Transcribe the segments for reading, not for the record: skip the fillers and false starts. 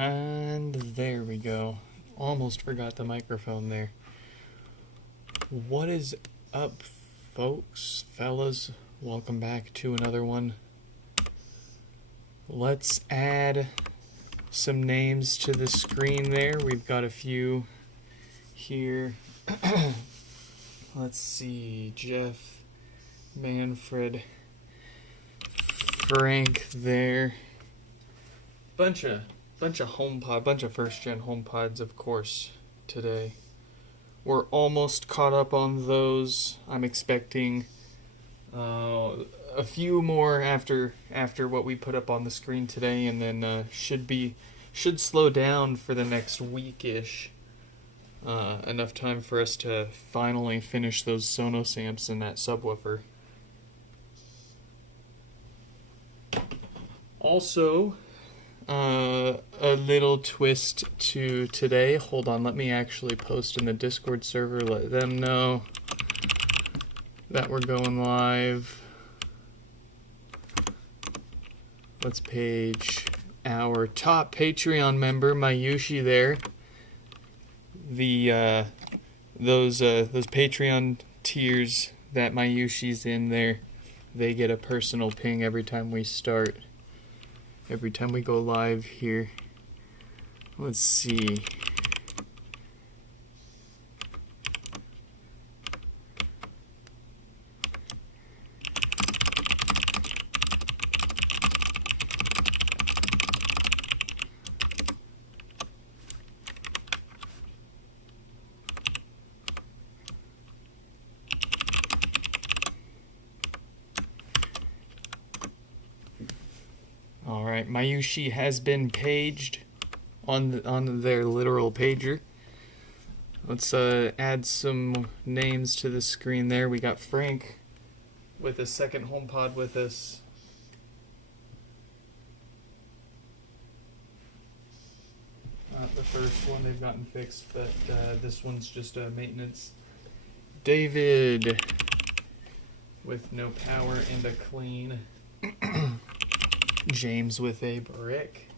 And there we go. Almost forgot the microphone there. What is up, folks, fellas? Welcome back to another one. Let's add some names to the screen there. We've got a few here. Let's see. Jeff, Manfred, Frank there. Bunch of HomePod, bunch of first-gen HomePods, of course, today. We're almost caught up on those. I'm expecting a few more after what we put up on the screen today, and then should slow down for the next week-ish. Enough time for us to finally finish those Sonos amps and that subwoofer. Also, a little twist to today. Hold on, let me actually post in the Discord server, let them know that we're going live. Let's page our top Patreon member, Mayushi there. Those Patreon tiers that Mayushi's in there, they get a personal ping every time we start. Every time we go live here. Let's see. Alright, Mayushi has been paged on their literal pager. Let's add some names to the screen there. We got Frank with a second HomePod with us. Not the first one they've gotten fixed, but this one's just maintenance. David with no power and a clean. James with a brick.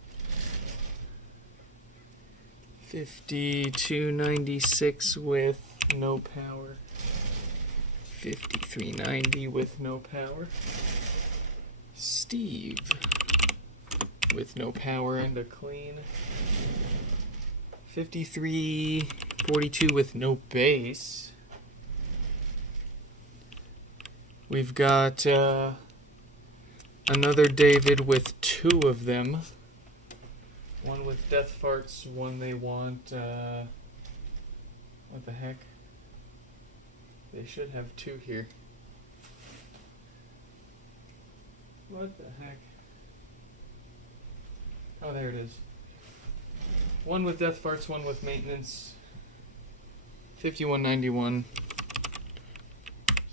5296 with no power. 5390 with no power. Steve with no power and a clean. 5342 with no bass. We've got another David with two of them. One with death farts, one they want, what the heck? They should have two here. What the heck? Oh, there it is. One with death farts, one with maintenance. 5191.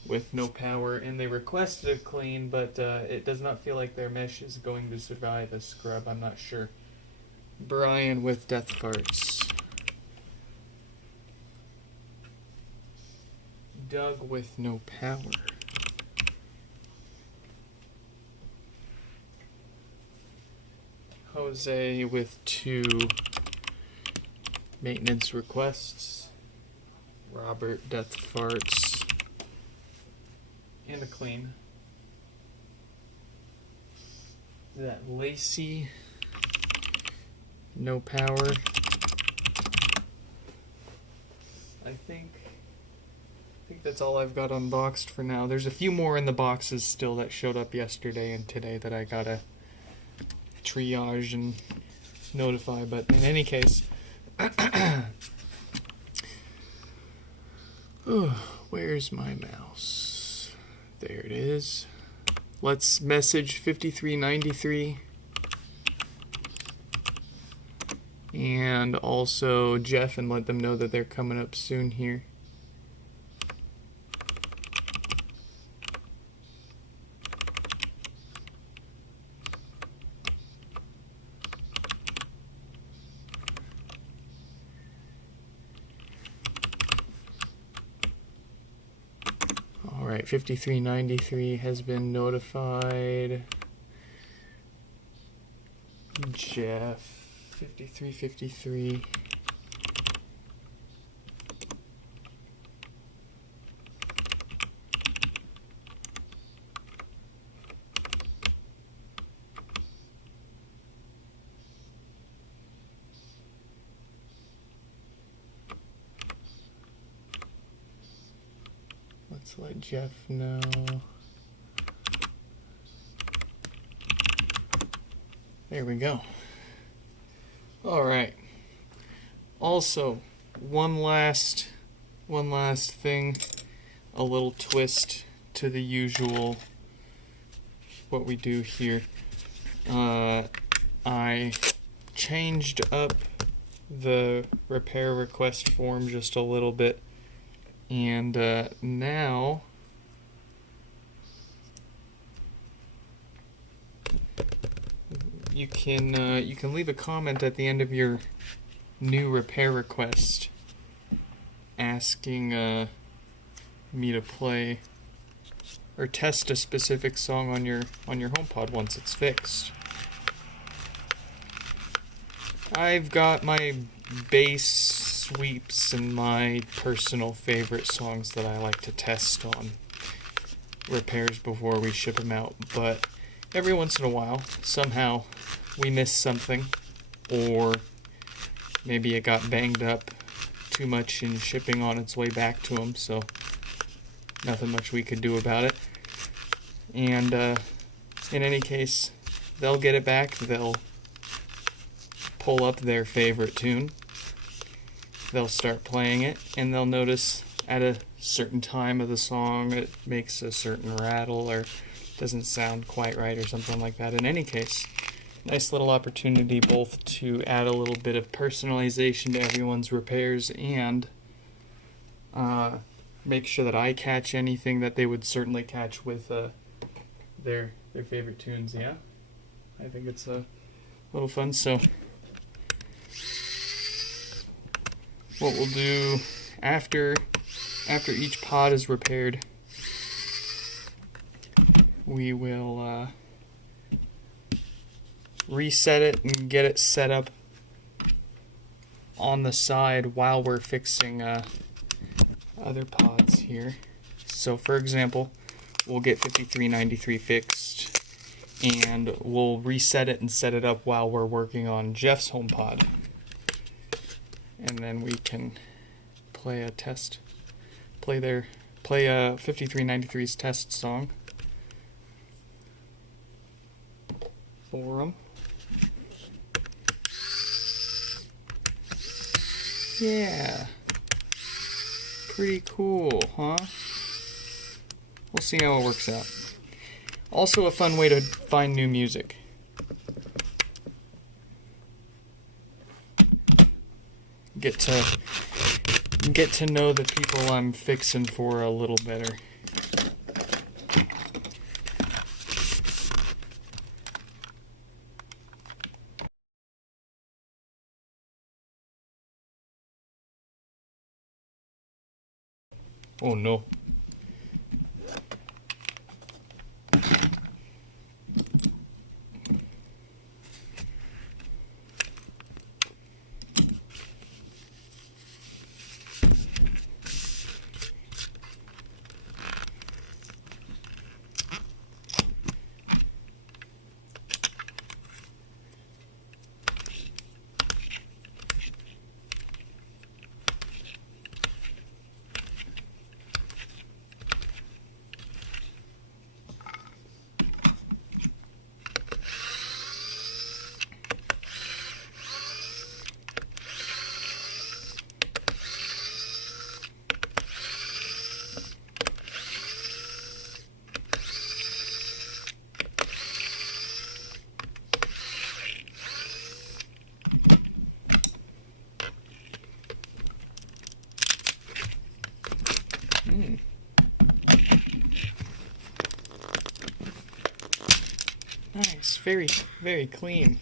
With no power, and they requested a clean, but it does not feel like their mesh is going to survive a scrub. I'm not sure. Brian with death farts. Doug with no power. Jose with two maintenance requests. Robert death farts. And a clean. That Lacey, no power. I think that's all I've got unboxed for now. There's a few more in the boxes still that showed up yesterday and today that I gotta triage and notify, but in any case, where's my mouse? There it is. Let's message 5393 and also Jeff and let them know that they're coming up soon here. Alright, 5393 has been notified. Jeff. 5353. Let's let Jeff know. There we go. All right. Also, one last thing, a little twist to the usual what we do here. I changed up the repair request form just a little bit, and now you can leave a comment at the end of your new repair request asking me to play or test a specific song on your HomePod once it's fixed. I've got my bass sweeps and my personal favorite songs that I like to test on repairs before we ship them out, but every once in a while, somehow, we miss something, or maybe it got banged up too much in shipping on its way back to them, so nothing much we could do about it. And in any case, they'll get it back, they'll pull up their favorite tune, they'll start playing it, and they'll notice at a certain time of the song it makes a certain rattle or doesn't sound quite right or something like that. In any case, nice little opportunity both to add a little bit of personalization to everyone's repairs and make sure that I catch anything that they would certainly catch with their favorite tunes. Yeah, I think it's a little fun. So what we'll do after each pod is repaired, we will reset it and get it set up on the side while we're fixing other pods here. So for example, we'll get 5393 fixed and we'll reset it and set it up while we're working on Jeff's HomePod, and then we can play a 5393's test song for them. Yeah, pretty cool, huh? We'll see how it works out. Also a fun way to find new music. Get to know the people I'm fixing for a little better. Oh no. Nice, very, very clean.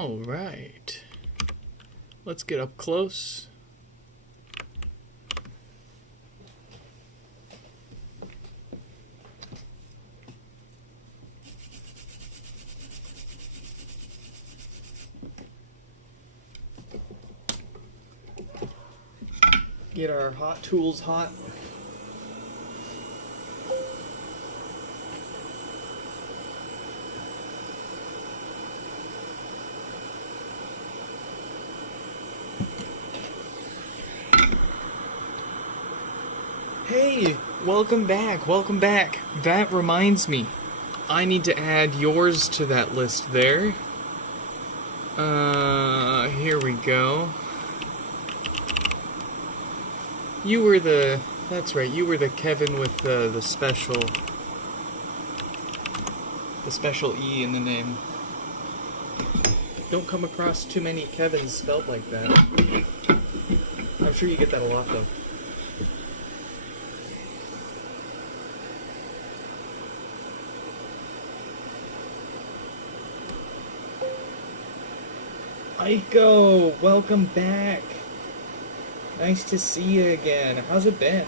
All right. Let's get up close. Get our hot tools hot. Hey, welcome back, welcome back. That reminds me, I need to add yours to that list there. Here we go. You were that's right, you were the Kevin with the special E in the name. Don't come across too many Kevins spelled like that. I'm sure you get that a lot though. Aiko, welcome back. Nice to see you again. How's it been?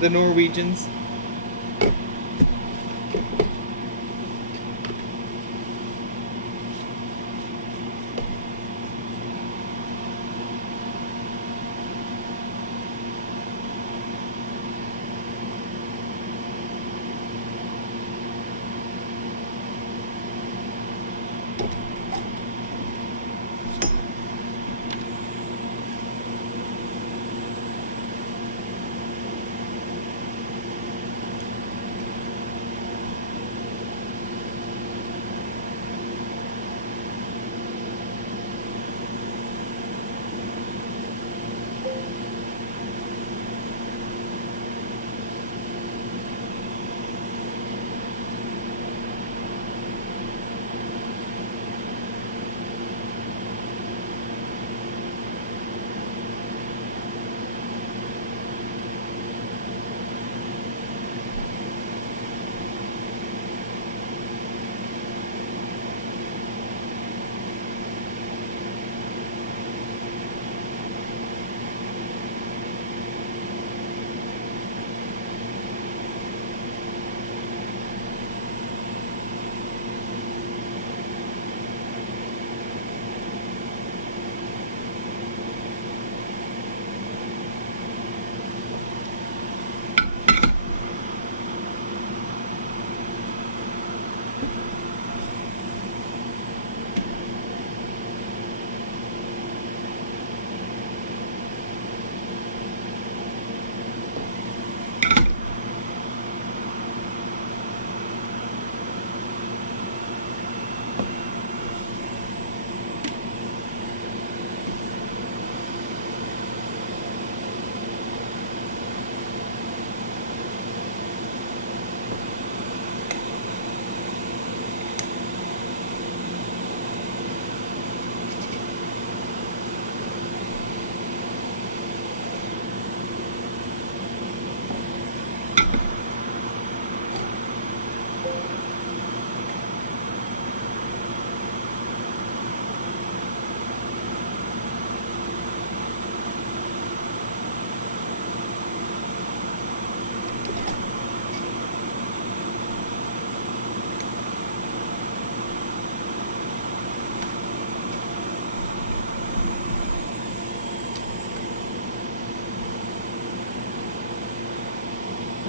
The Norwegians.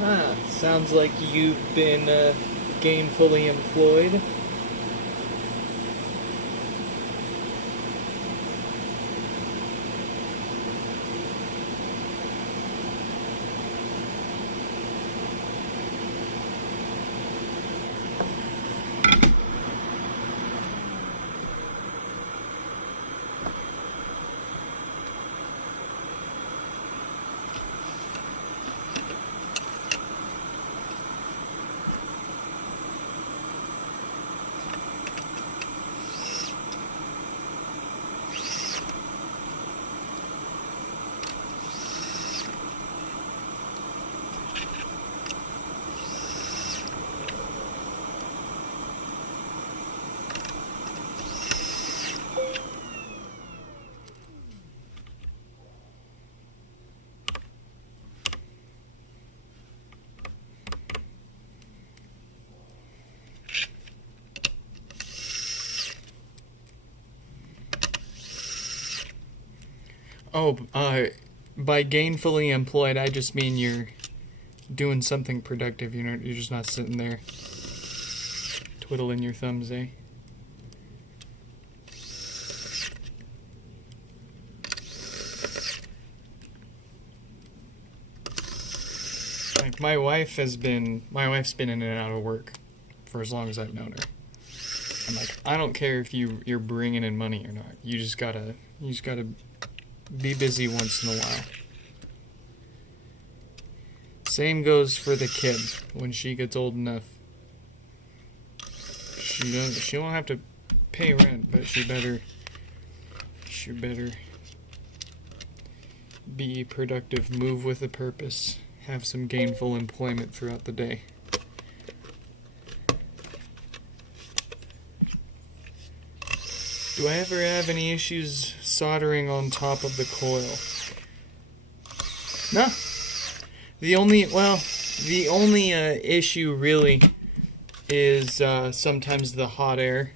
Ah, sounds like you've been gainfully employed. Oh, by gainfully employed, I just mean you're doing something productive. You're just not sitting there twiddling your thumbs, eh? Like my wife's been in and out of work for as long as I've known her. I'm like, I don't care if you're bringing in money or not. You just gotta be busy once in a while. Same goes for the kid when she gets old enough. She won't have to pay rent, but she better be productive, move with a purpose, have some gainful employment throughout the day. Do I ever have any issues soldering on top of the coil? No. The only issue really is sometimes the hot air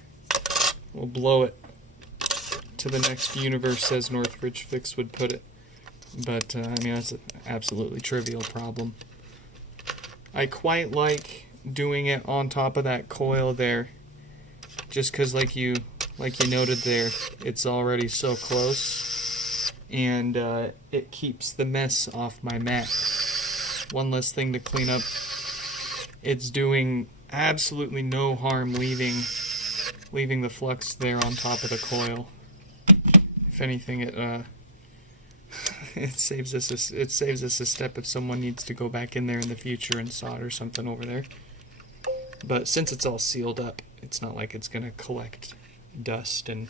will blow it to the next universe, as Northridge Fix would put it. But, that's an absolutely trivial problem. I quite like doing it on top of that coil there, just because, like you noted there, it's already so close, and it keeps the mess off my mat. One less thing to clean up. It's doing absolutely no harm leaving the flux there on top of the coil. If anything, it saves us a step if someone needs to go back in there in the future and solder something over there. But since it's all sealed up, it's not like it's gonna collect dust, and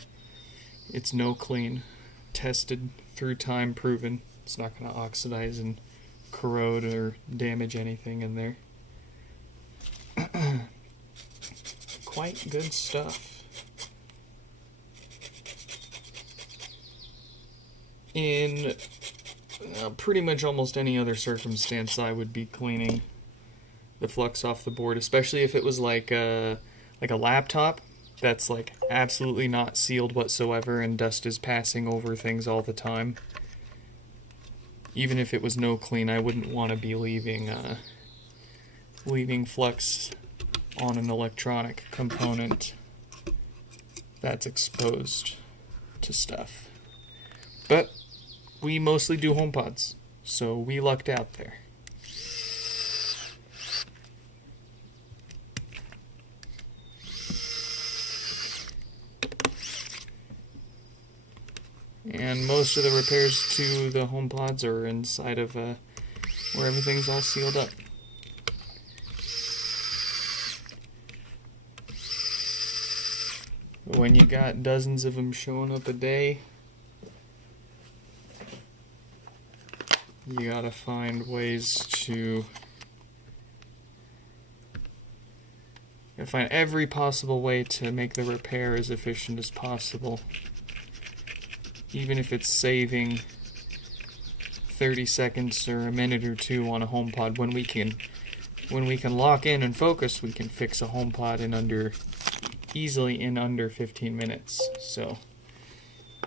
it's no clean, tested through time, proven. It's not gonna oxidize and corrode or damage anything in there. Quite good stuff. In pretty much almost any other circumstance, I would be cleaning the flux off the board, especially if it was like a laptop that's like absolutely not sealed whatsoever and dust is passing over things all the time. Even if it was no clean, I wouldn't want to be leaving flux on an electronic component that's exposed to stuff. But we mostly do HomePods, so we lucked out there. And most of the repairs to the HomePods are inside of where everything's all sealed up. When you got dozens of them showing up a day, you gotta find ways to find every possible way to make the repair as efficient as possible. Even if it's saving 30 seconds or a minute or two on a HomePod, when we can lock in and focus, we can fix a HomePod easily in under 15 minutes. So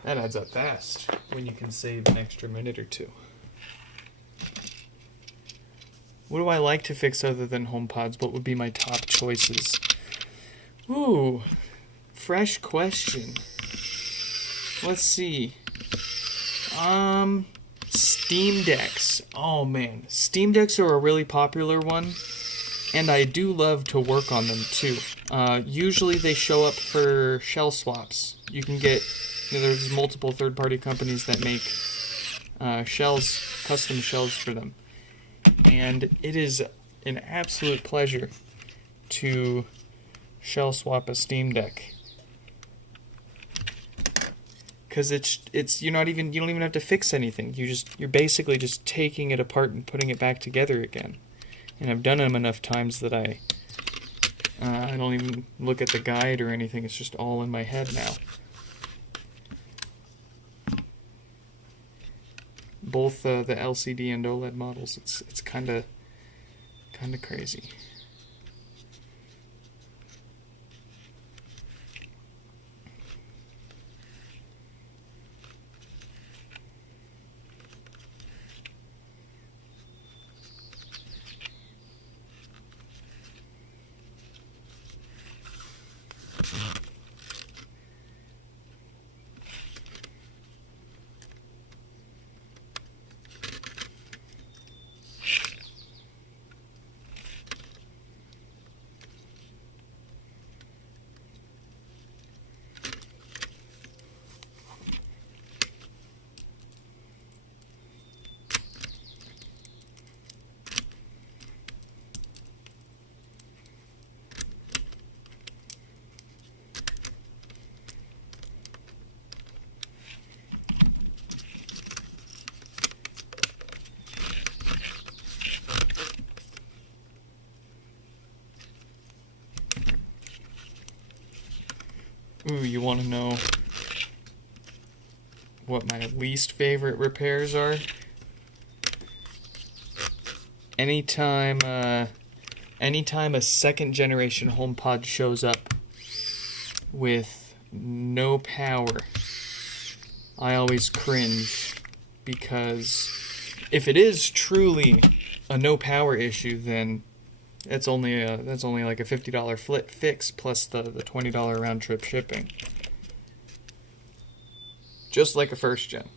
that adds up fast when you can save an extra minute or two. What do I like to fix other than HomePods? What would be my top choices? Ooh, fresh question. Let's see. Steam Decks. Oh man, Steam Decks are a really popular one, and I do love to work on them too. Usually they show up for shell swaps. You can get, there's multiple third-party companies that make custom shells for them. And it is an absolute pleasure to shell swap a Steam Deck. Because you don't even have to fix anything. You're basically just taking it apart and putting it back together again. And I've done them enough times that I don't even look at the guide or anything. It's just all in my head now. Both the LCD and OLED models, it's kind of crazy. Ooh, you want to know what my least favorite repairs are? Anytime a second generation HomePod shows up with no power, I always cringe, because if it is truly a no power issue, then that's only like a $50 fix plus the $20 round trip shipping. Just like a first gen.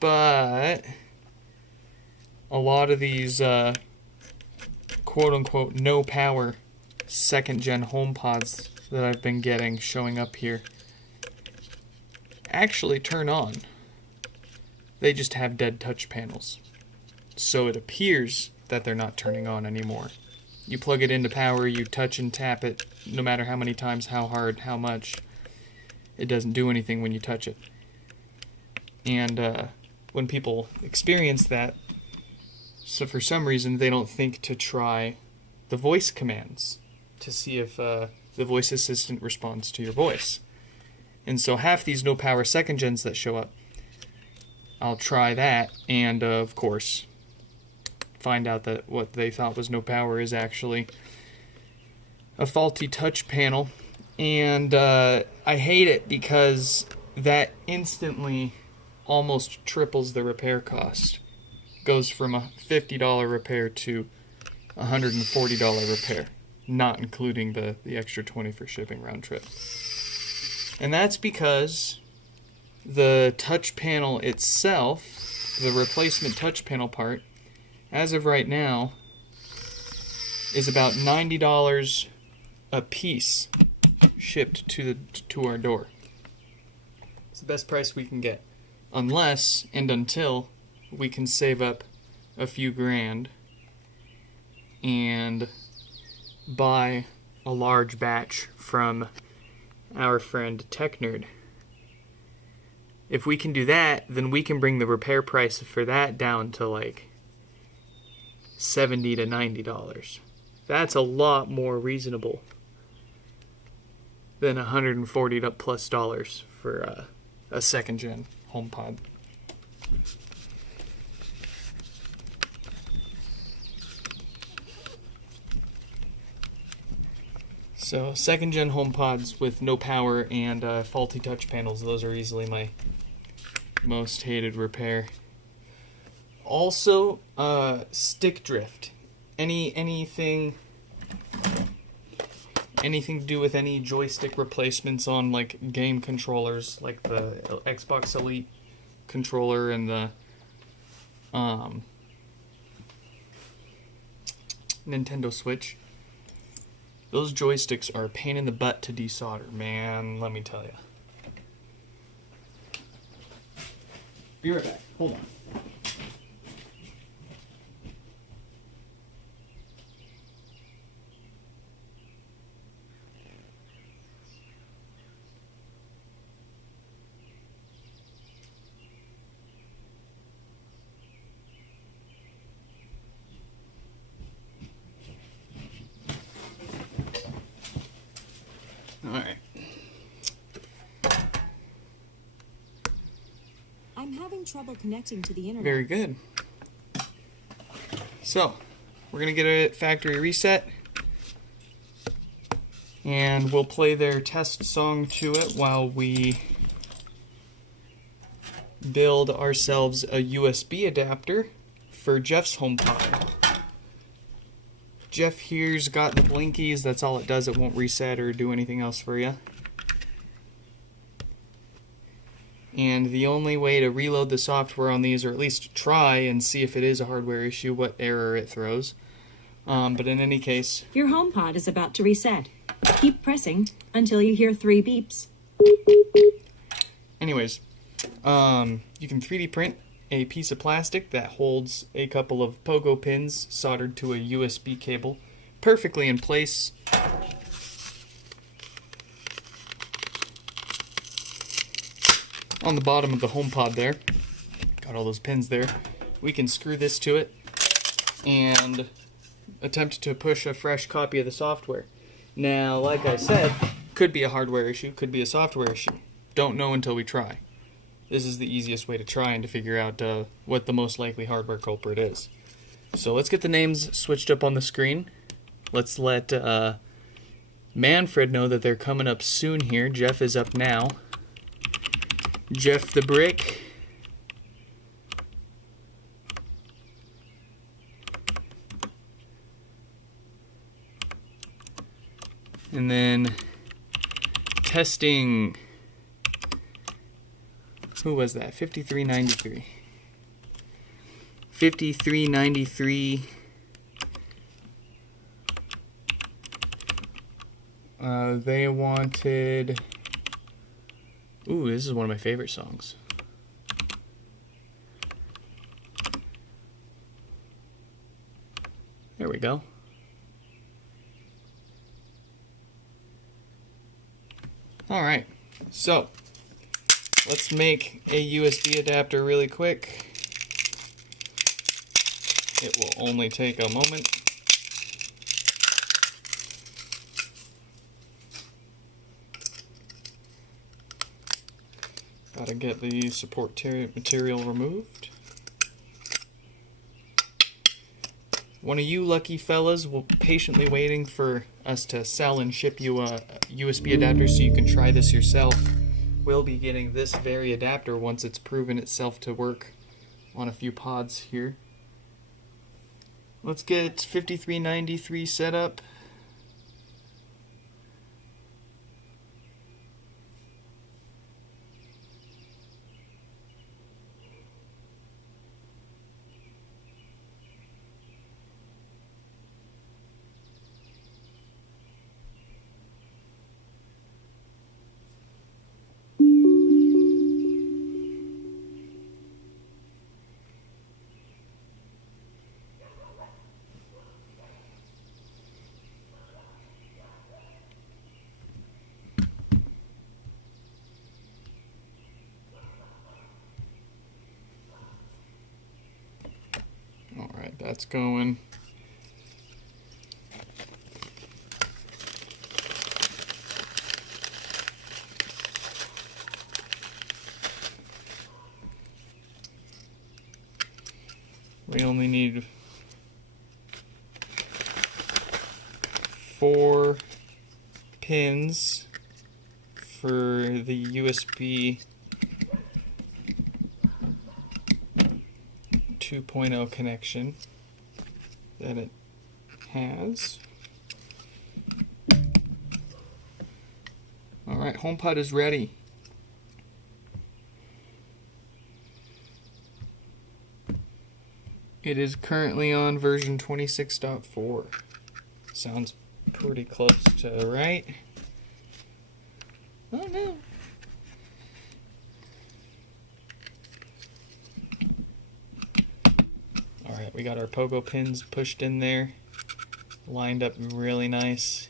But a lot of these quote unquote no power second gen HomePods that I've been getting showing up here actually turn on. They just have dead touch panels. So it appears that they're not turning on anymore. You plug it into power, you touch and tap it, no matter how many times, how hard, how much, it doesn't do anything when you touch it. And when people experience that, so for some reason they don't think to try the voice commands to see if the voice assistant responds to your voice. And so half these no power second gens that show up, I'll try that, and of course find out that what they thought was no power is actually a faulty touch panel. And I hate it because that instantly almost triples the repair cost. Goes from a $50 repair to a $140 repair, not including the extra $20 for shipping round trip. And that's because the touch panel itself, the replacement touch panel part, as of right now, is about $90 a piece shipped to our door. It's the best price we can get. Unless and until we can save up a few grand and buy a large batch from our friend TechNerd. If we can do that, then we can bring the repair price for that down to like $70 to $90. That's a lot more reasonable than $140 plus dollars for a second gen HomePod. So second gen HomePods with no power and faulty touch panels, those are easily my most hated repair. Also, stick drift. Anything to do with any joystick replacements on like game controllers, like the Xbox Elite controller and the Nintendo Switch. Those joysticks are a pain in the butt to desolder, man, let me tell you. Be right back. Hold on. Alright. I'm having trouble connecting to the internet. Very good. So, we're going to get a factory reset. And we'll play their test song to it while we build ourselves a USB adapter for Jeff's HomePod. Jeff here's got the blinkies, that's all it does, it won't reset or do anything else for you. And the only way to reload the software on these, or at least try and see if it is a hardware issue, what error it throws. But in any case... Your HomePod is about to reset. Keep pressing until you hear 3 beeps. Anyways, you can 3D print a piece of plastic that holds a couple of pogo pins soldered to a USB cable perfectly in place. On the bottom of the HomePod there, got all those pins there, we can screw this to it and attempt to push a fresh copy of the software. Now, like I said, Could be a hardware issue, could be a software issue. Don't know until we try. This is the easiest way to try and to figure out what the most likely hardware culprit is. So let's get the names switched up on the screen. Let's let Manfred know that they're coming up soon here. Jeff is up now. Jeff the Brick. And then testing. Who was that? 5393. 5393. They wanted. Ooh, this is one of my favorite songs. There we go. Alright, so let's make a USB adapter really quick. It will only take a moment. Gotta get the support material removed. One of you lucky fellas will patiently waiting for us to sell and ship you a USB adapter so you can try this yourself. We'll be getting this very adapter once it's proven itself to work on a few pods here. Let's get 5393 set up. Alright, that's going. We only need 4 pins for the USB 2.0 connection that it has. Alright, HomePod is ready. It is currently on version 26.4. Sounds pretty close to right. Oh no. Alright, we got our pogo pins pushed in there, lined up really nice.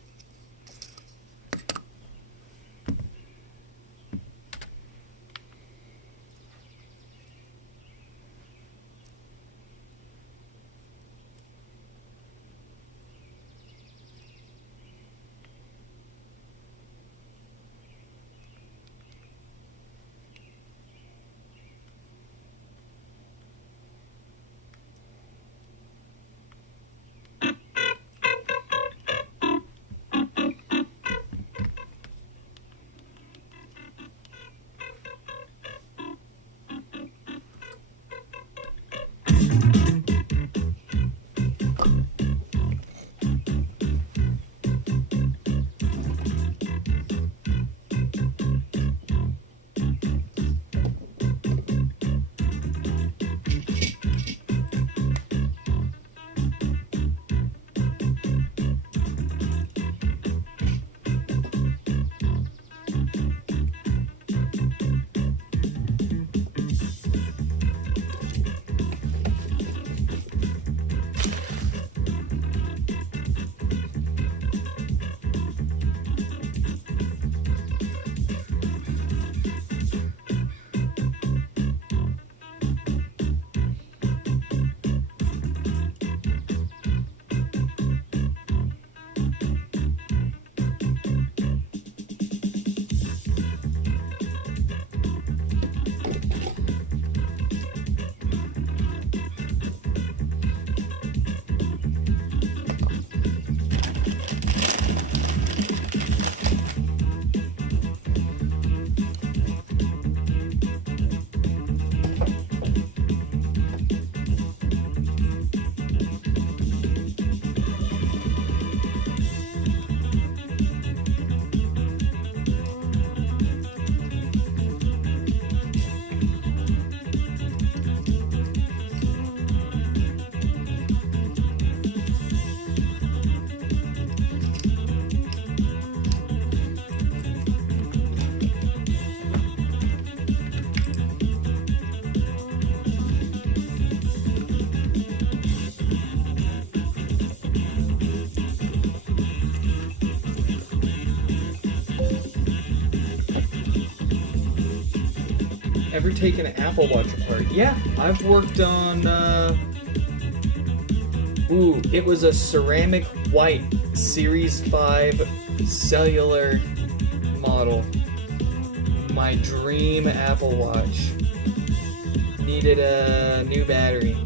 ever taken an Apple Watch apart? Yeah, I've worked on, it was a ceramic white Series 5 cellular model. My dream Apple Watch. Needed a new battery.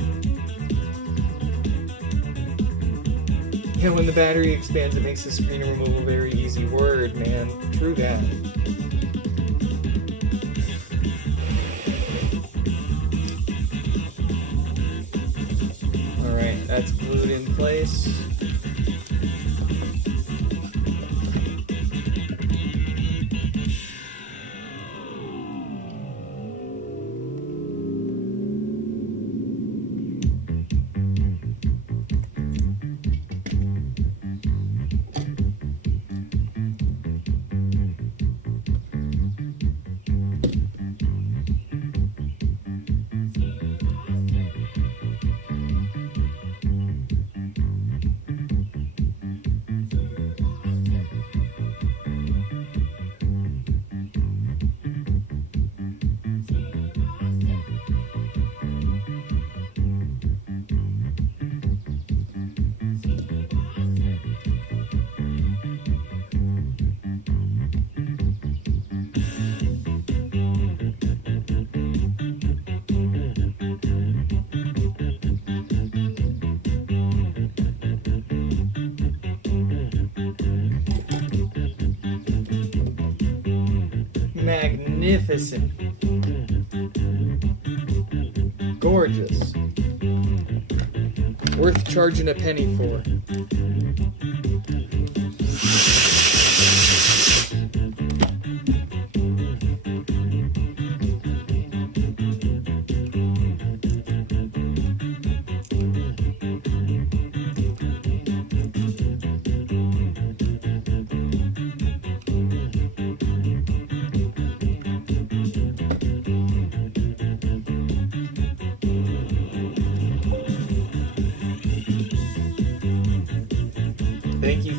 Yeah, when the battery expands, it makes the screen removal very easy. Word, man. True that. Alright, that's glued in place. Magnificent. Gorgeous. Worth charging a penny for.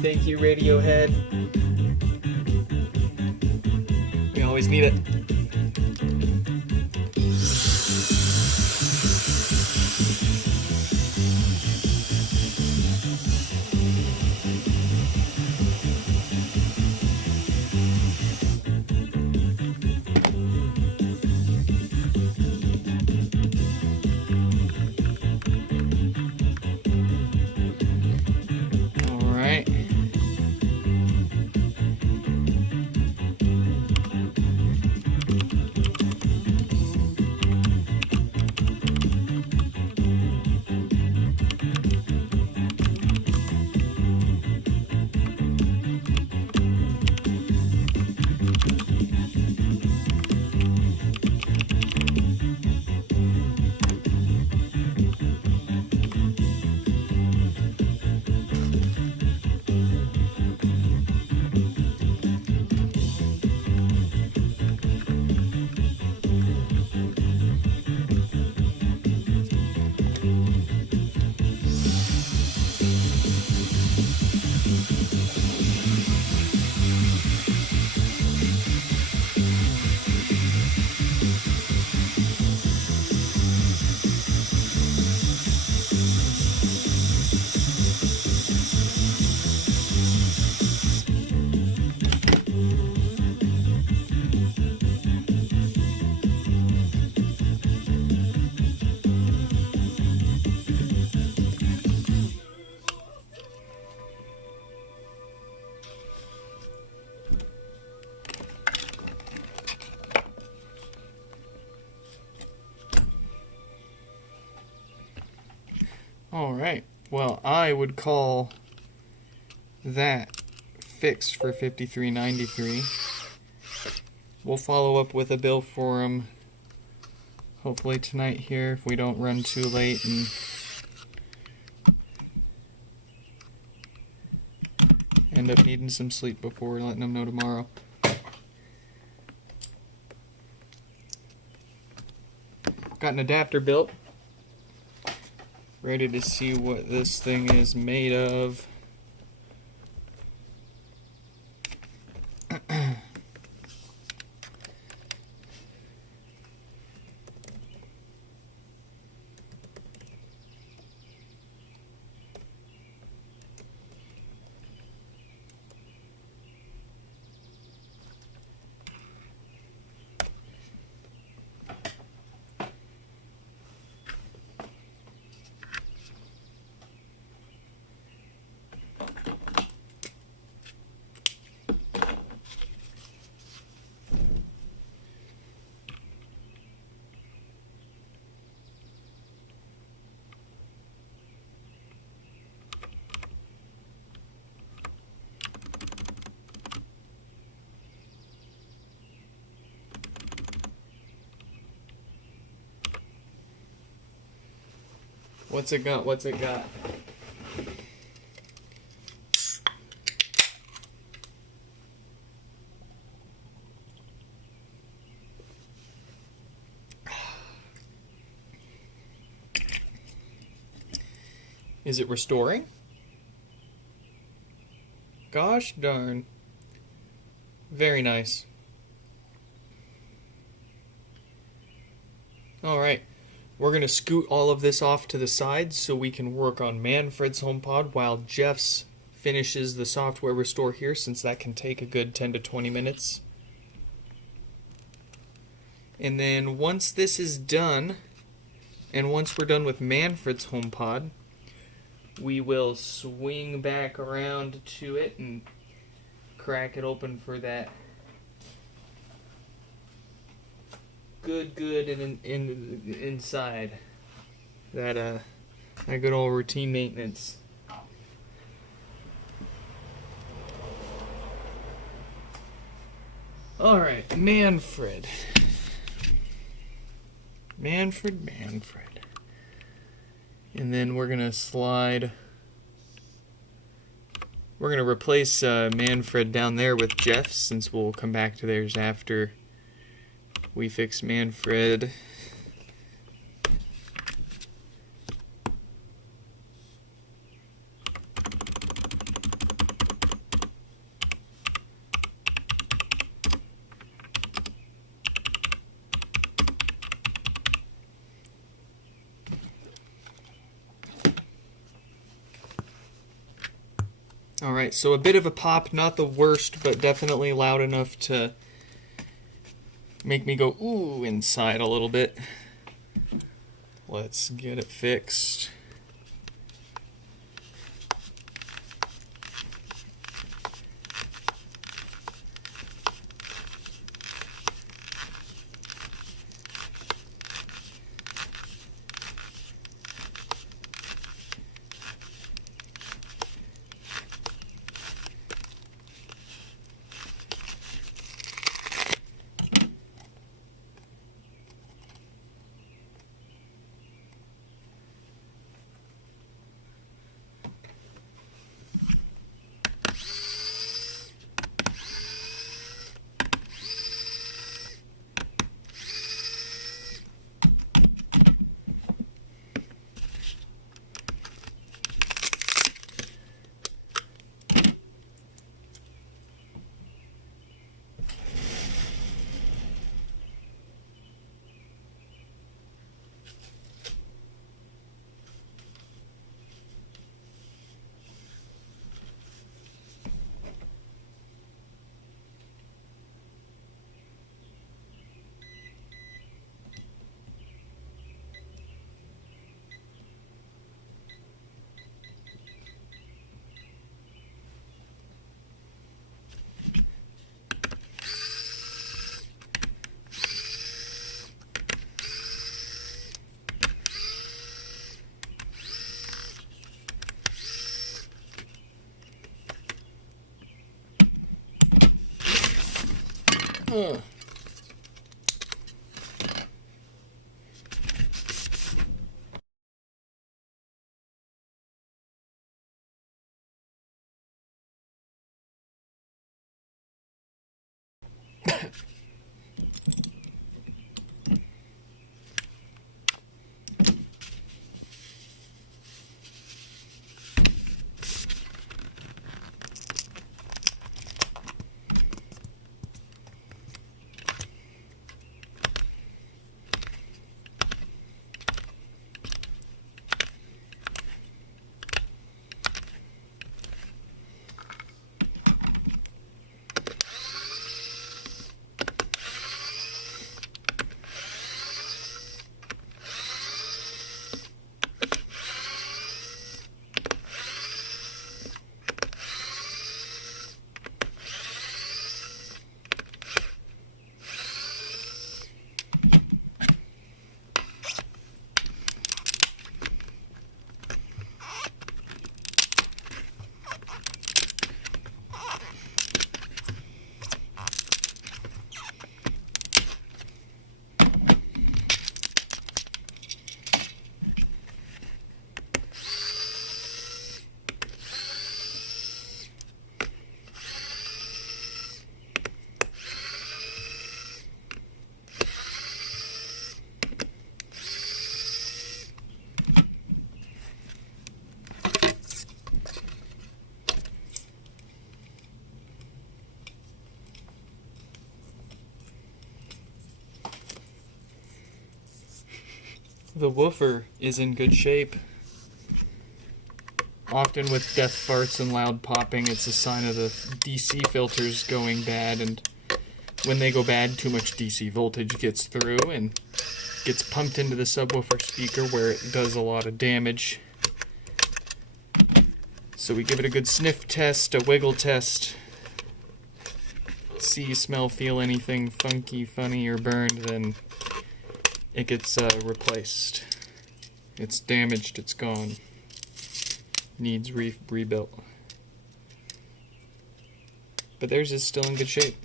Thank you, Radiohead. We always need it. Alright, well, I would call that fixed for $53.93. We'll follow up with a bill for him hopefully tonight here if we don't run too late and end up needing some sleep before letting him know tomorrow. Got an adapter built. Ready to see what this thing is made of. What's it got? What's it got? Is it restoring? Gosh darn. Very nice. Alright, we're going to scoot all of this off to the side so we can work on Manfred's HomePod while Jeff's finishes the software restore here, since that can take a good 10 to 20 minutes. And then once this is done, and once we're done with Manfred's HomePod, we will swing back around to it and crack it open for that good inside. That good old routine maintenance. Alright, Manfred. And then we're gonna slide. We're gonna replace Manfred down there with Jeff, since we'll come back to theirs after we fix Manfred. Alright, so a bit of a pop, not the worst, but definitely loud enough to make me go ooh inside a little bit. Let's get it fixed. the woofer is in good shape. Often with death farts and loud popping, it's a sign of the DC filters going bad, and when they go bad, too much DC voltage gets through and gets pumped into the subwoofer speaker where it does a lot of damage. So we give it a good sniff test, a wiggle test. See, smell, feel anything funky, funny, or burned, then it gets replaced. It's damaged, it's gone. Needs rebuilt. But theirs is still in good shape.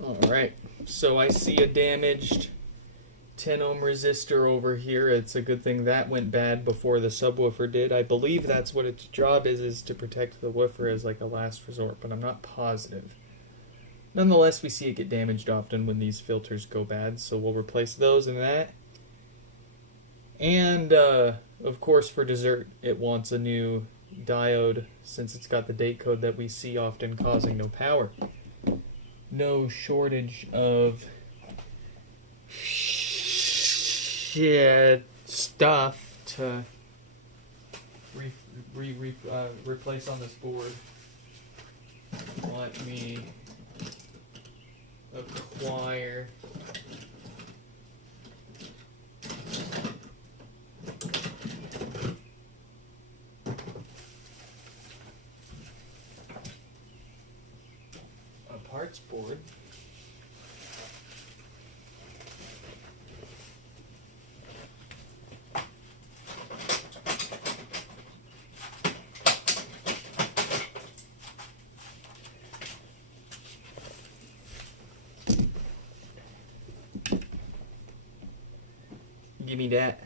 Alright, so I see a damaged 10 ohm resistor over here. It's a good thing that went bad before the subwoofer did. I believe that's what its job is to protect the woofer as like a last resort, but I'm not positive. Nonetheless, we see it get damaged often when these filters go bad, so we'll replace those and that. And, of course, for dessert, it wants a new diode, since it's got the date code that we see often causing no power. No shortage of shit stuff to replace on this board. Let me acquire a parts board. Give me that.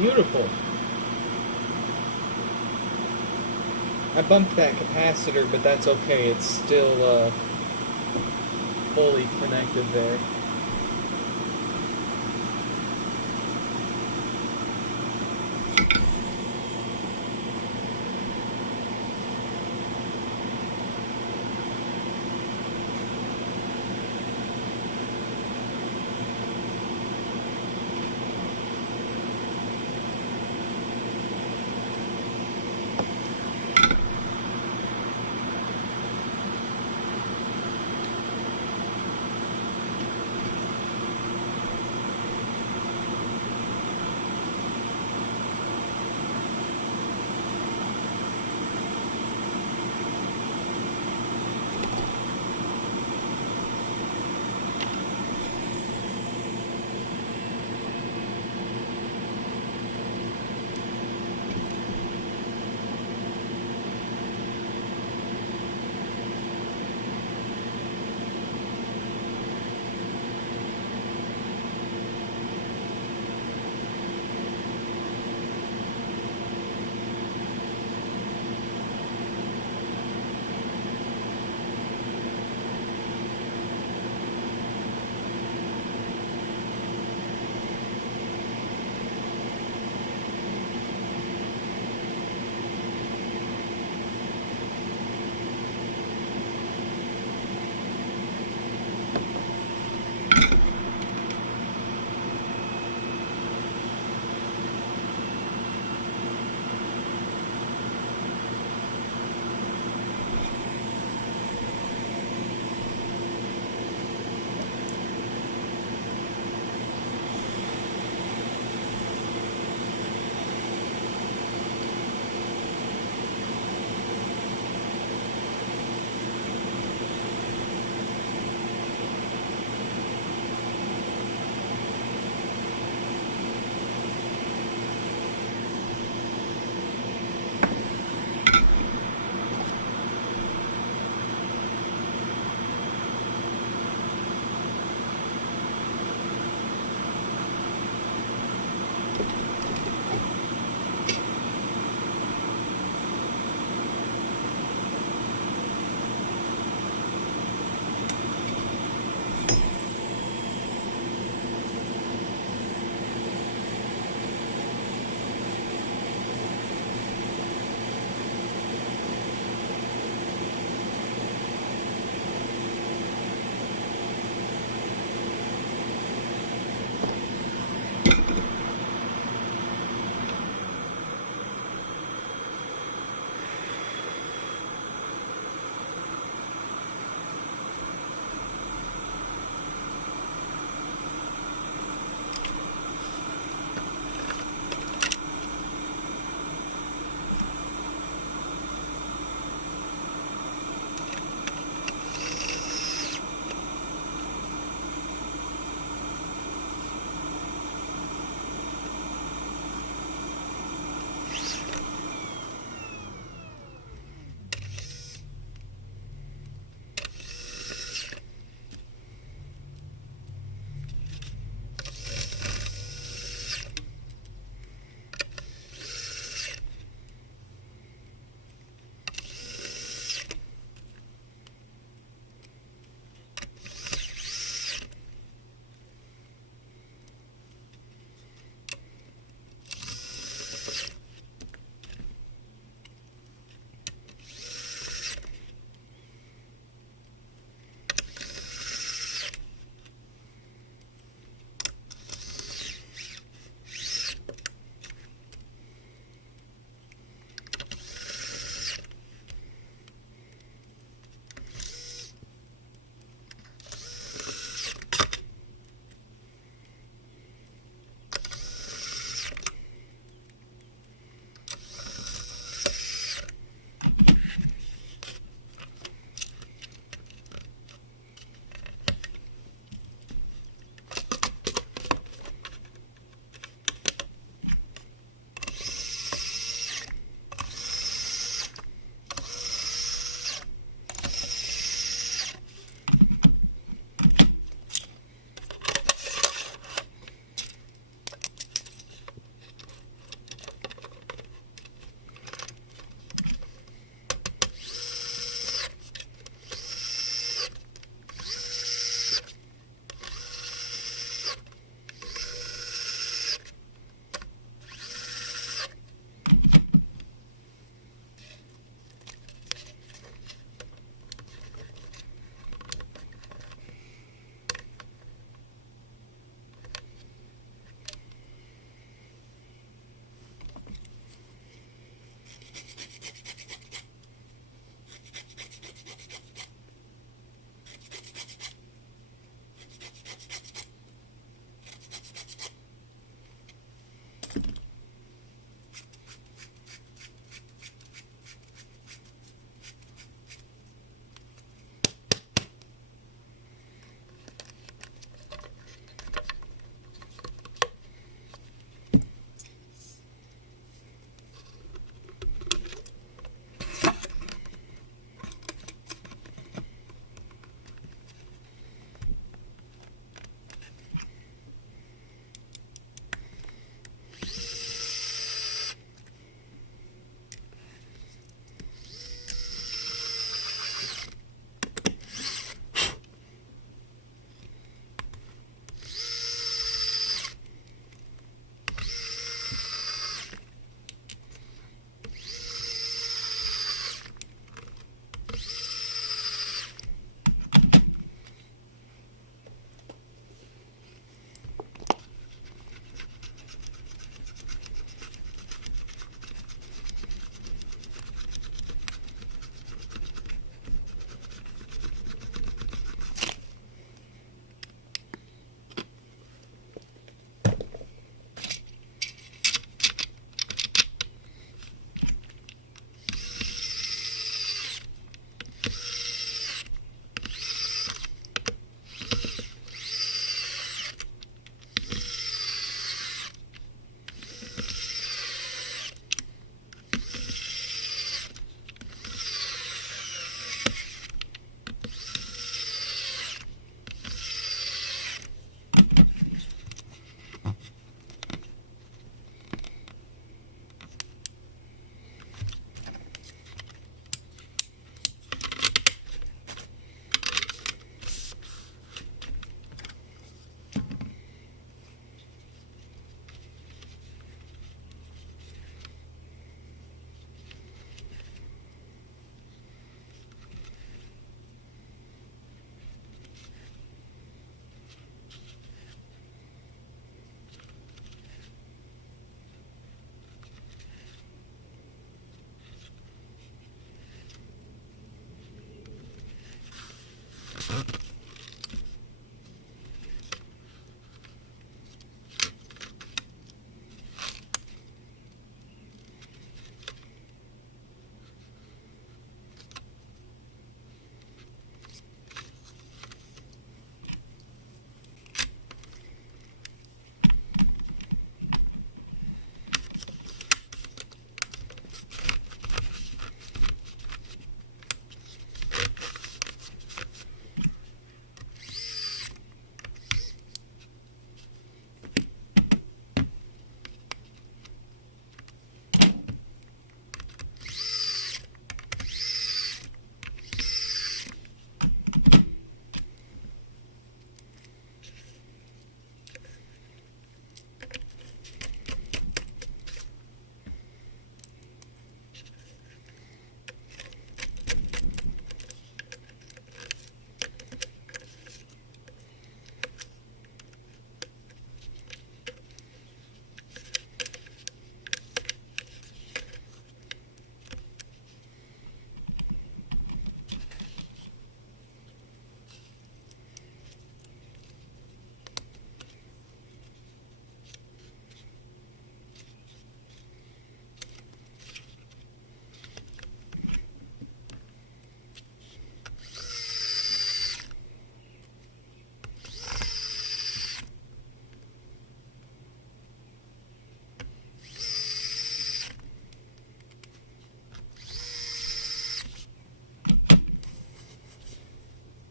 beautiful. I bumped that capacitor, but that's okay. It's still fully connected there.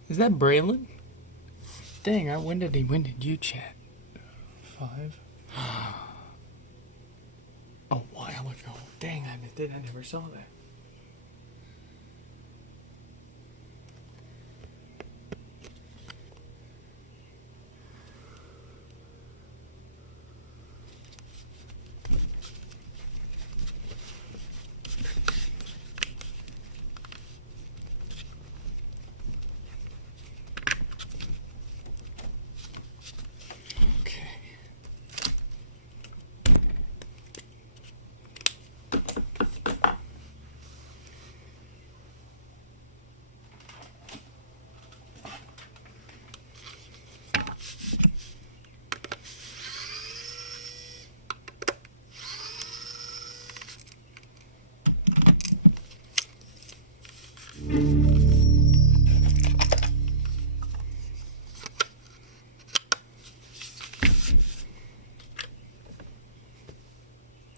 Is that Braylon? Dang, when did you chat? 5? A while ago. Dang, I never saw that.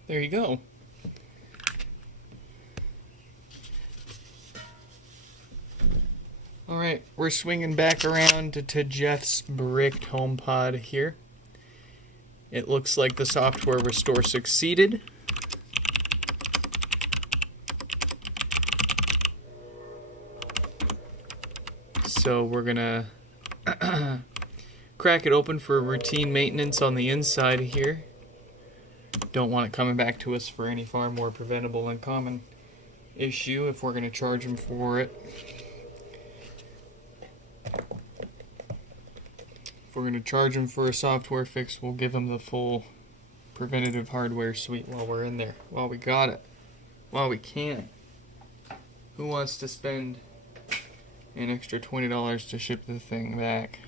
There you go. Alright, we're swinging back around to Jeff's bricked HomePod here. It looks like the software restore succeeded. So we're gonna crack it open for routine maintenance on the inside here. Don't want it coming back to us for any far more preventable and common issue if we're going to charge them for it. If we're going to charge them for a software fix, we'll give them the full preventative hardware suite while we're in there, while we got it, while we can. Who wants to spend an extra $20 to ship the thing back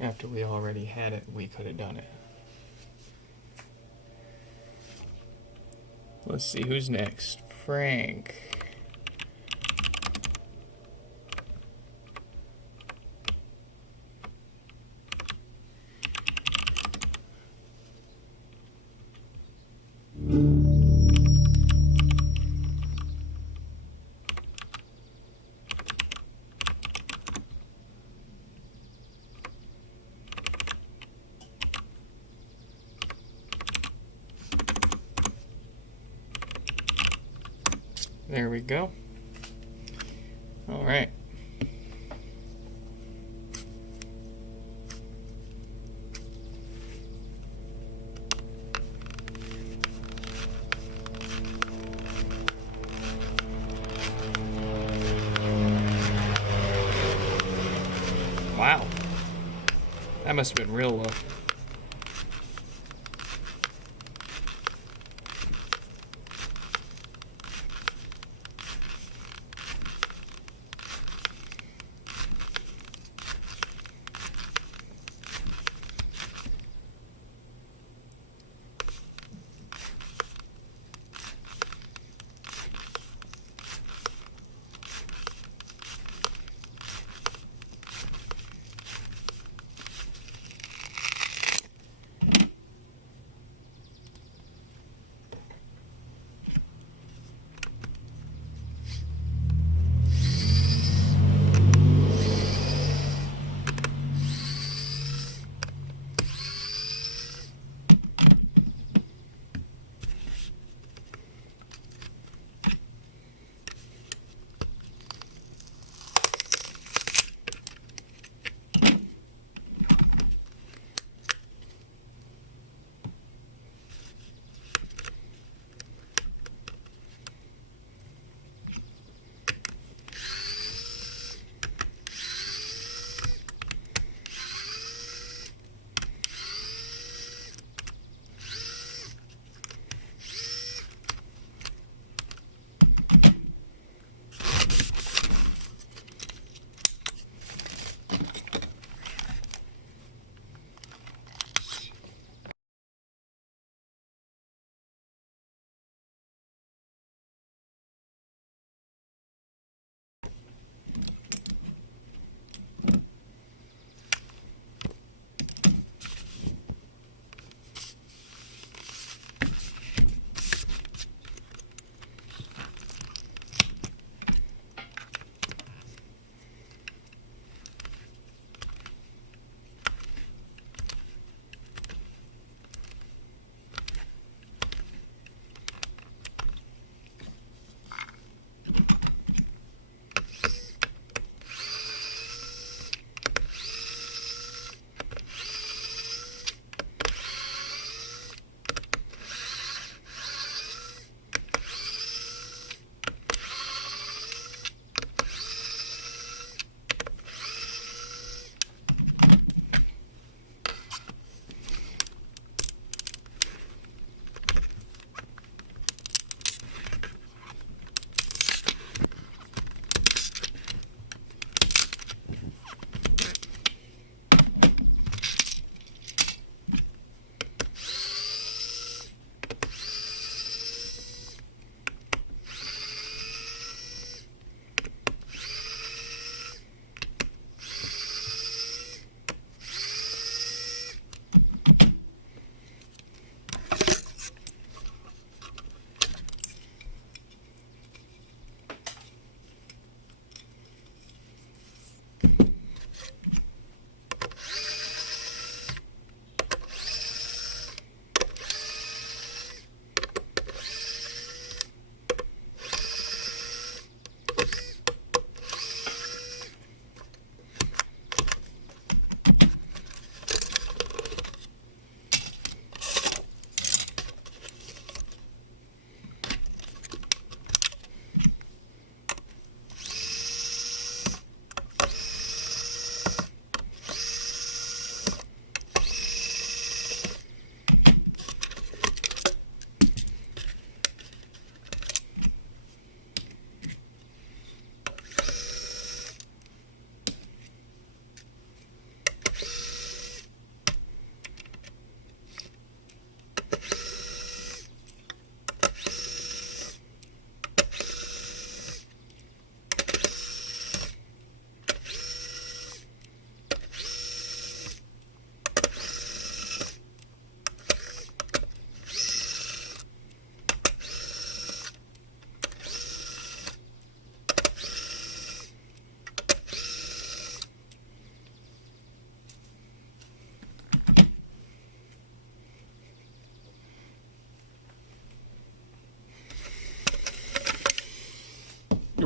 after we already had it? We could have done it. Let's see, who's next? Frank. There we go. All right. Wow. That must have been real low.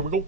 Here we go.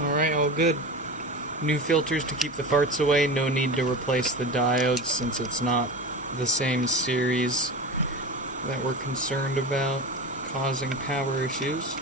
Alright, all good. New filters to keep the farts away. No need to replace the diodes since it's not the same series that we're concerned about causing power issues.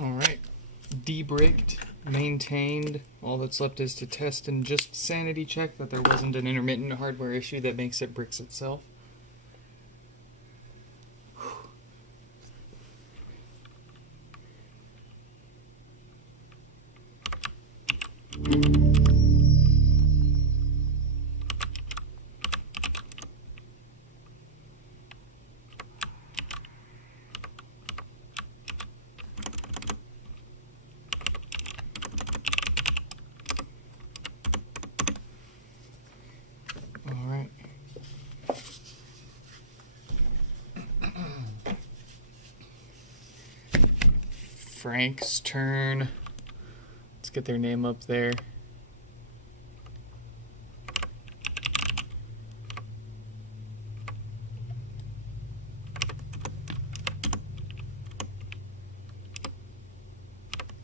Alright, debricked, maintained. All that's left is to test and just sanity check that there wasn't an intermittent hardware issue that makes it bricks itself. Alright. Frank's turn. Let's get their name up there.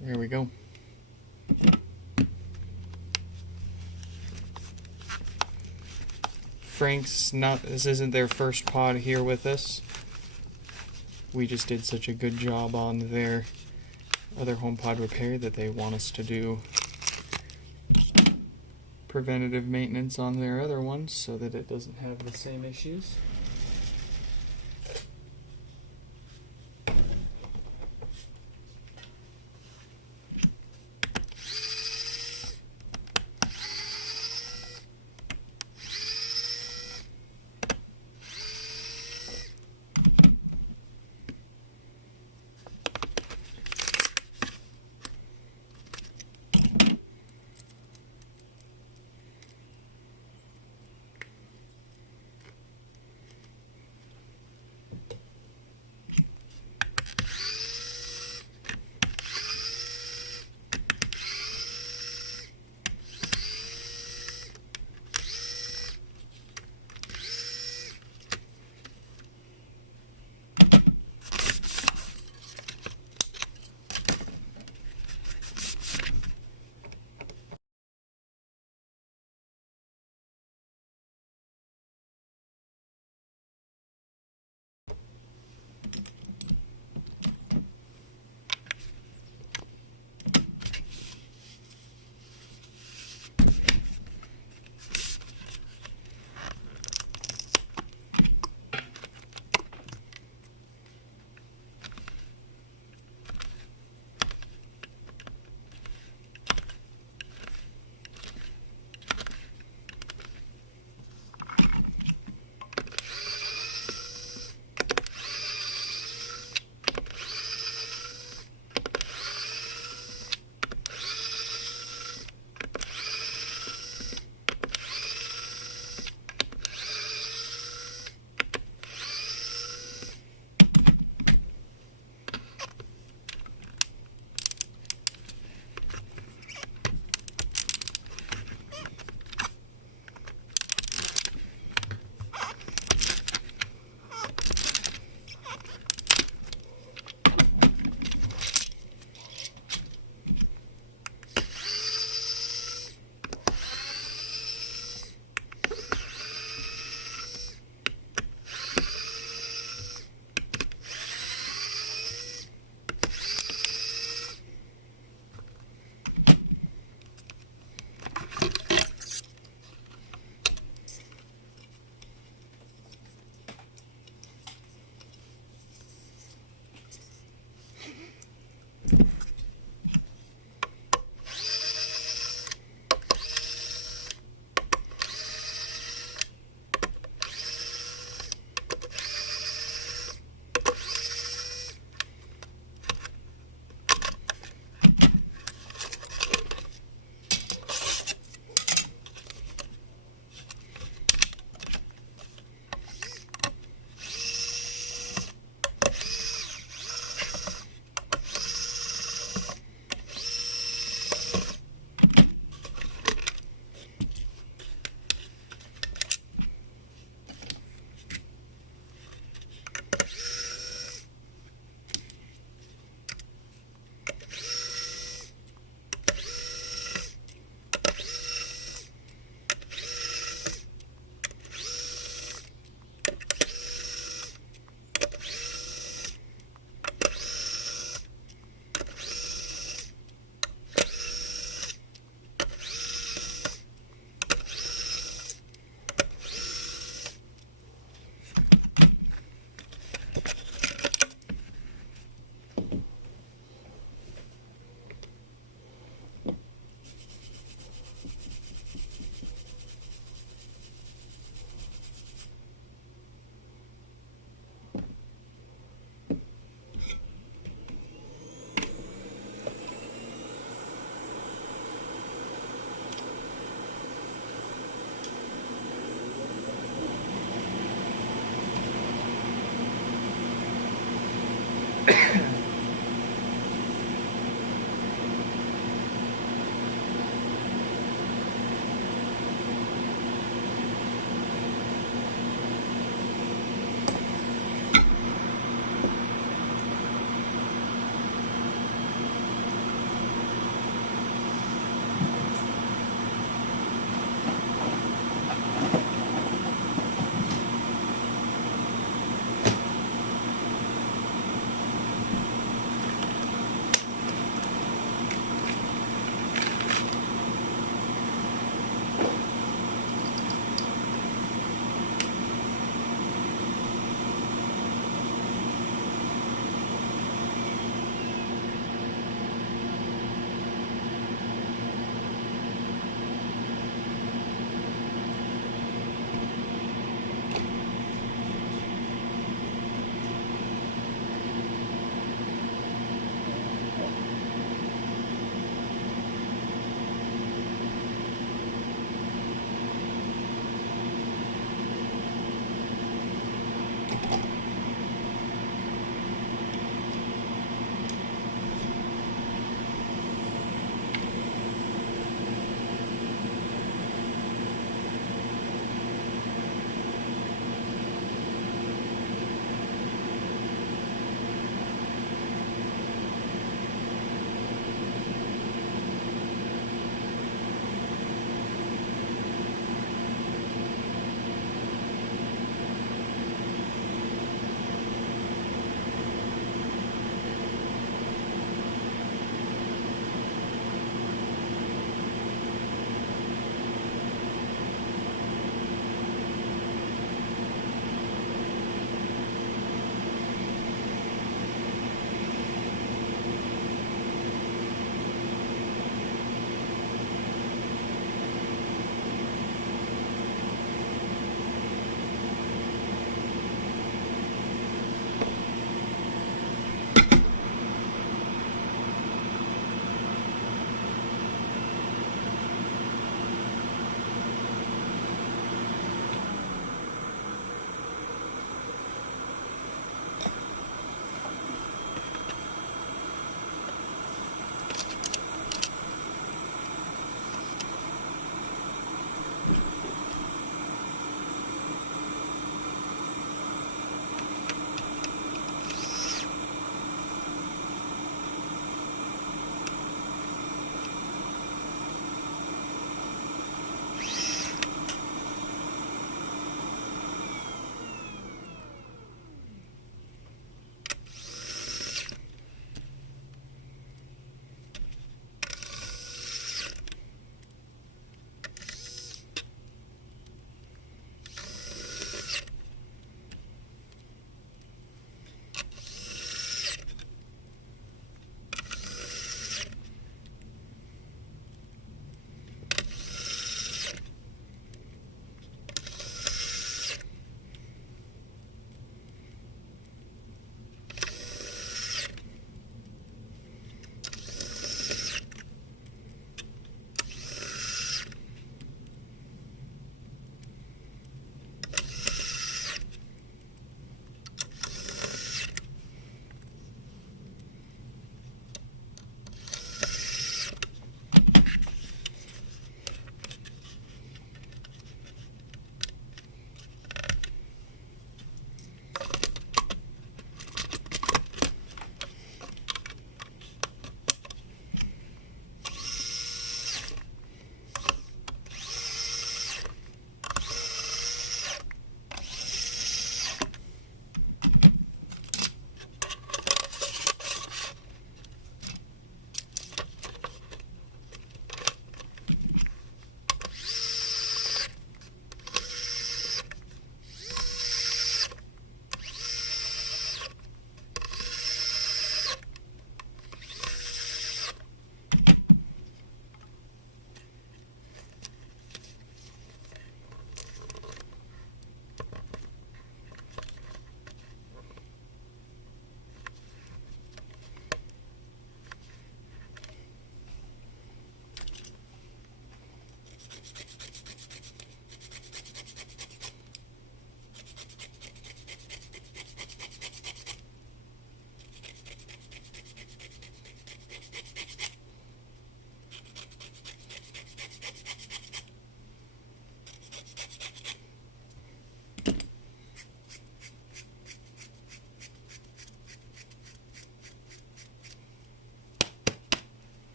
There we go. Frank's not, this isn't their first pod here with us. We just did such a good job on their other HomePod repair that they want us to do preventative maintenance on their other ones so that it doesn't have the same issues.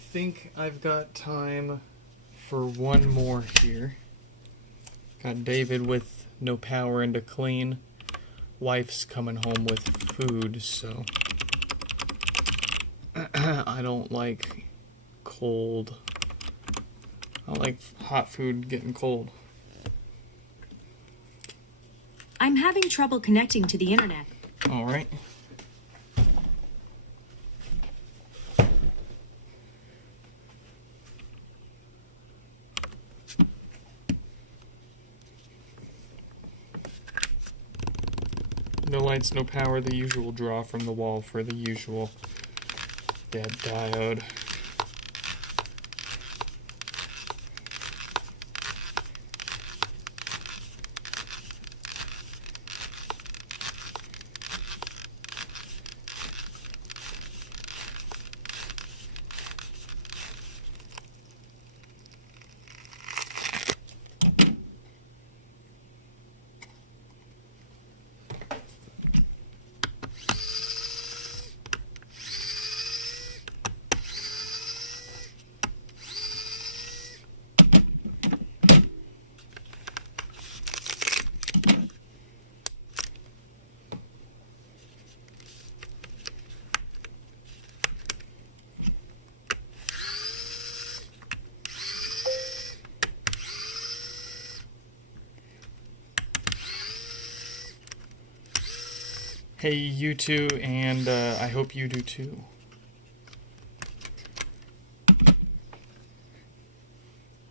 think I've got time for one more here. Got David with no power and to clean. Wife's coming home with food, so I don't like cold. I don't like hot food getting cold. I'm having trouble connecting to the internet. All right. No lights, no power, the usual draw from the wall for the usual dead diode. Hey, you two, and I hope you do too.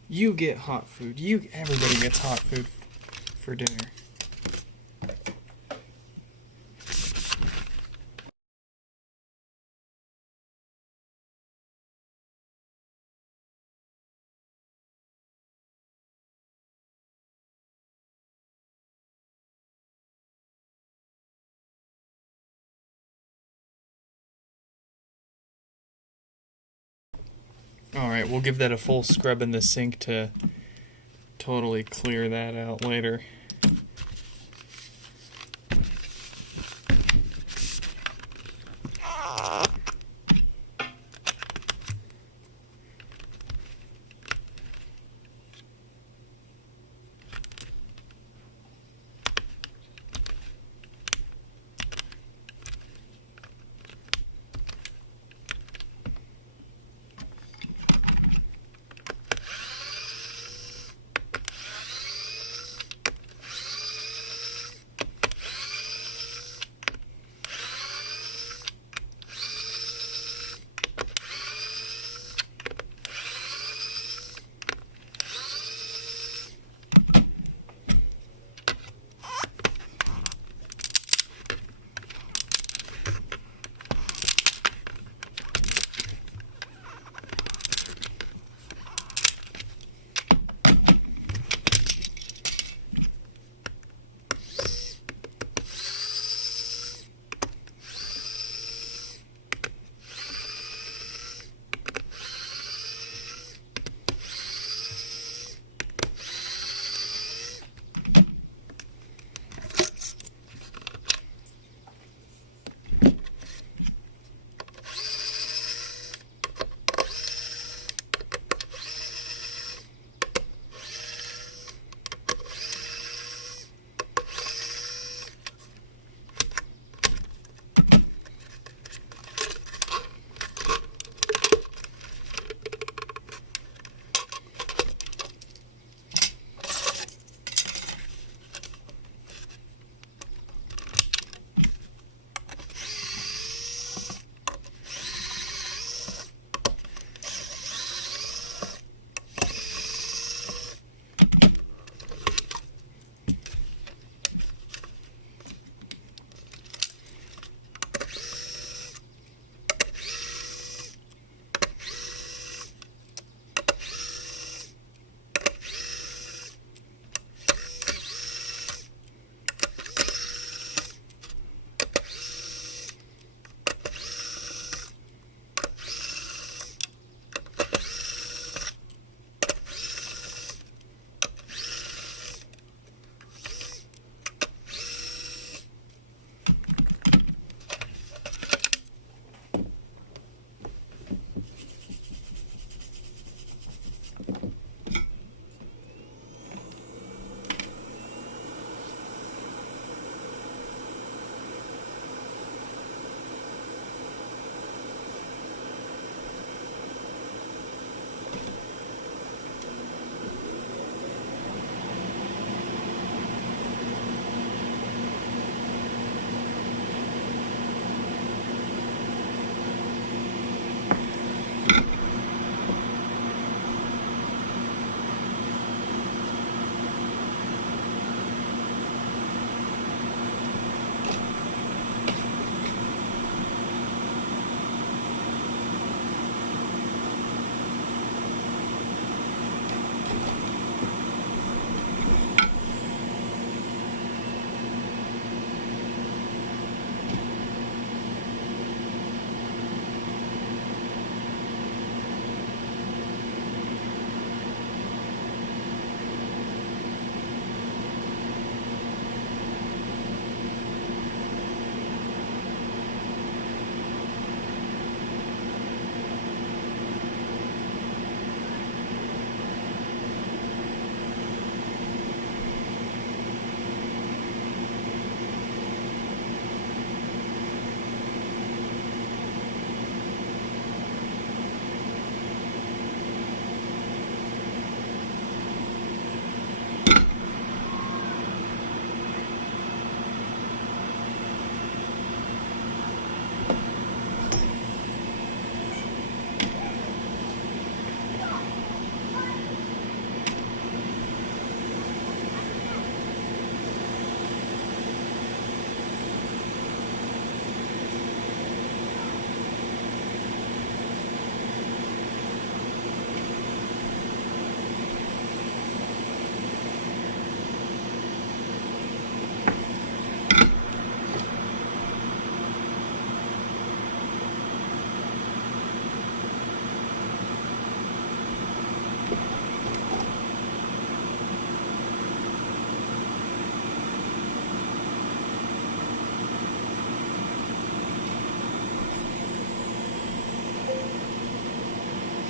You get hot food. Everybody gets hot food for dinner. Alright, we'll give that a full scrub in the sink to totally clear that out later.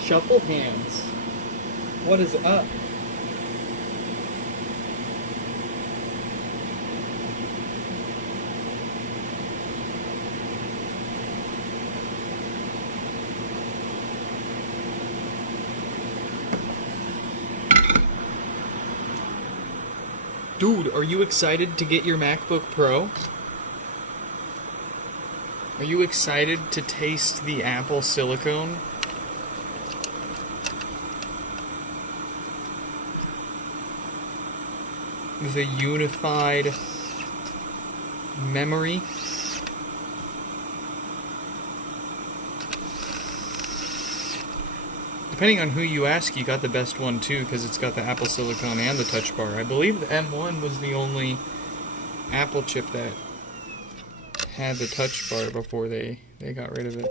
Shuffle hands. What is up? Dude, are you excited to get your MacBook Pro? Are you excited to taste the Apple silicone? The unified memory? Depending on who you ask, you got the best one too, because it's got the Apple silicone and the touch bar. I believe the M1 was the only Apple chip that had the touch bar before they got rid of it.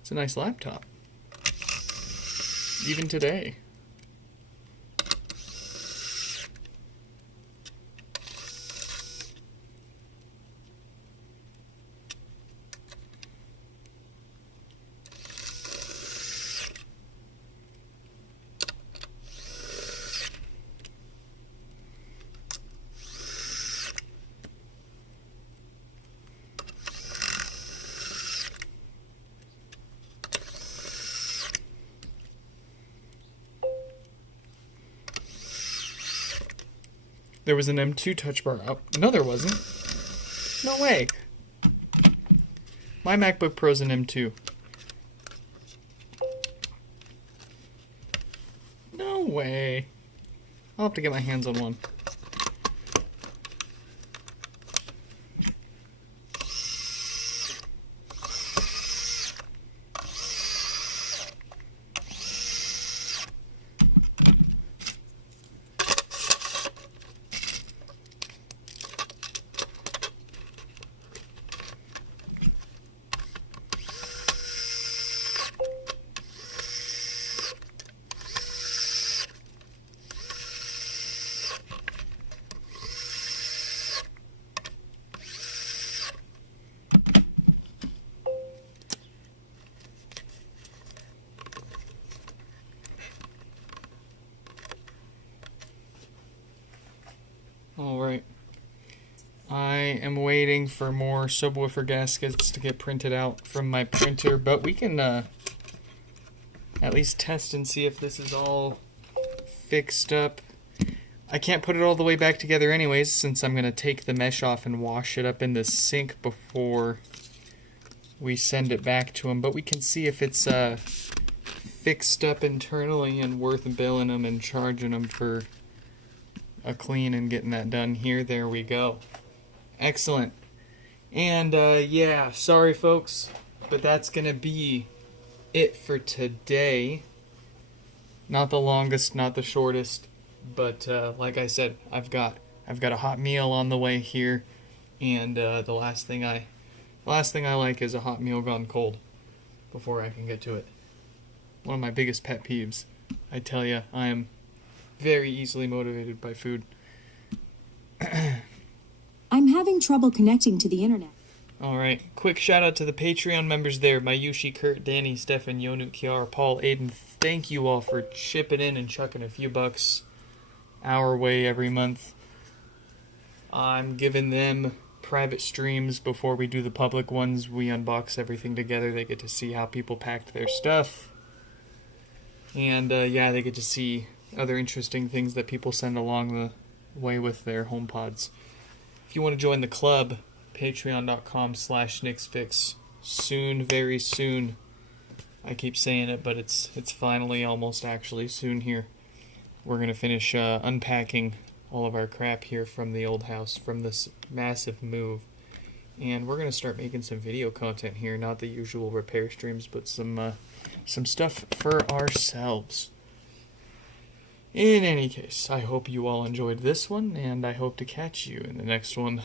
It's a nice laptop. Even today. There was an M2 touch bar. Oh, no, there wasn't. No way. My MacBook Pro's an M2. No way. I'll have to get my hands on one. Alright. I am waiting for more subwoofer gaskets to get printed out from my printer, but we can at least test and see if this is all fixed up. I can't put it all the way back together anyways, since I'm going to take the mesh off and wash it up in the sink before we send it back to them, but we can see if it's fixed up internally and worth billing them and charging them for a clean and getting that done here. There we go. Excellent. And yeah, sorry folks, but that's gonna be it for today. Not the longest, not the shortest, but like I said, I've got a hot meal on the way here, and the last thing I like is a hot meal gone cold before I can get to it. One of my biggest pet peeves. I tell you, I am very easily motivated by food. I'm having trouble connecting to the internet. Alright, quick shout out to the Patreon members there. Mayushi, Kurt, Danny, Stefan, Yonu, Kiara, Paul, Aiden. Thank you all for chipping in and chucking a few bucks our way every month. I'm giving them private streams before we do the public ones. We unbox everything together. They get to see how people packed their stuff. And yeah, they get to see other interesting things that people send along the way with their HomePods. If you want to join the club, patreon.com/NixFix. Soon, very soon. I keep saying it, but it's finally almost actually soon here. We're going to finish unpacking all of our crap here from the old house, from this massive move. And we're going to start making some video content here, not the usual repair streams, but some stuff for ourselves. In any case, I hope you all enjoyed this one, and I hope to catch you in the next one.